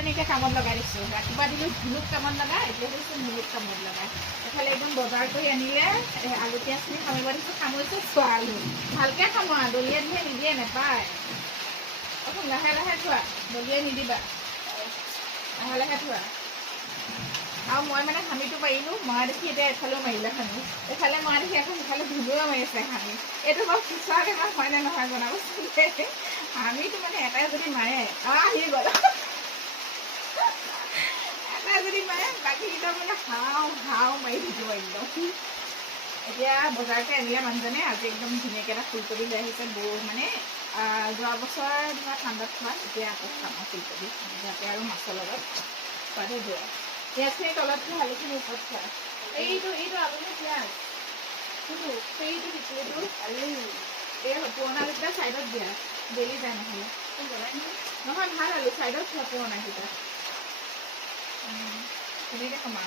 তেনেকৈ কামত লগাই দিছোঁ। ৰাতিপুৱা দিলোঁ ধুনুক কামত লগাই, এতিয়া দিছোঁ মুনুক কামত লগাই। এফালে একদম বজাৰ কৰি আনিলে আলু পিঁয়াজখিনি সামৰিব দিছোঁ, সামৰিছোঁ চোৱা আলু ভালকৈ সামৰা, দলিয়াই দিলে নিদিয়ে নেপায়। অকণ লাহে লাহে থোৱা, দলিয়াই নিদিবা, লাহে লাহে থোৱা। আৰু মই মানে সামিটো পাৰিলোঁ, মৰা দেখি এতিয়া এফালেও মাৰিলে সামি, এফালে মৰা দেখি আকৌ সিফালে ধুনুৱেও মাৰিছে সামি। এইটো বাৰু পিছুৱাকৈ মই হয়নে নহয় জনাবচোন। সামিটো মানে এটাই যদি মাৰে আহি গ'ল, এটাই যদি মাৰে বাকীকেইটা মানে হাও হাও মাৰি থাকিব একদম। এতিয়া বজাৰতে আনিলে মানুহজনে, আজি একদম ধুনীয়াকৈ এটা ফুলকবি লৈ আহিছে। মানে যোৱা বছৰ ধৰা ঠাণ্ডাত খোৱা, এতিয়া আকৌ খাম ফুলকবি, যাতে আৰু মাছৰ লগত খোৱাতে যোৱা। পিঁয়াজখিনি তলত থোৱা, আলুখিনি ওপৰত থোৱা। এইটো আলুনে পিঁয়াজ, সেইটো আলু, এই পুৰণা আলুকেইটা ছাইডত দিয়া, গেলি যায় নহ'লে। নহয় ভাল আলু, ছাইডত থোৱা পুৰণাকেইটা, ধুনীয়াকৈ কমা।